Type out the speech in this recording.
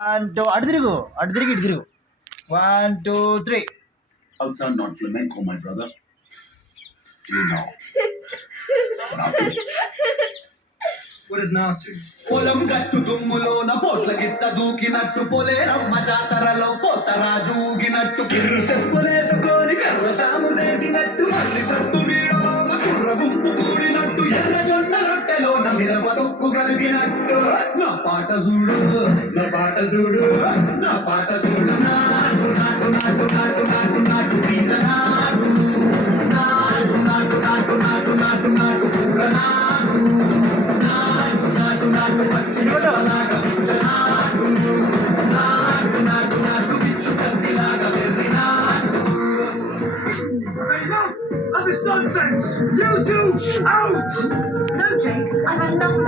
One two అటు తిరిగి ఇటు తిరుగు 1 2 3 Salsa, not flamenco, my brother. You know. What is now to? పొలం గట్టు దుమ్ములోన పోట్ల గిత్త దూకినట్టు పొలేరమ్మ జాతరలో పోతరాజు ఊగినట్టు కిర్రు చెప్పులేసుకొని కర్ర సాము చేసినట్టు మల్లి సత్తు నీడలోన కుర్ర గుంపు కూడినట్టు ఎర్ర జొన్న రొట్టెలోన మిరప దొక్కు కలిగినట్టు నా పాట చూడు నా పాట చూడు నా పాట చూడు నాటు నాటు నాటు నాటు నాటు నాటు తీర నాటు నాటు నాటు నాటు నాటు నాటు నాటు కూర నాటు నాటు నాటు నాటు పచ్చిమిరపలాగా పిచ్చనాటు నాటు నాటు నాటు పిచ్చు కత్తిలాగా వెర్రి నాటు. Enough of this nonsense! You two, out! No, Jake, I've had enough of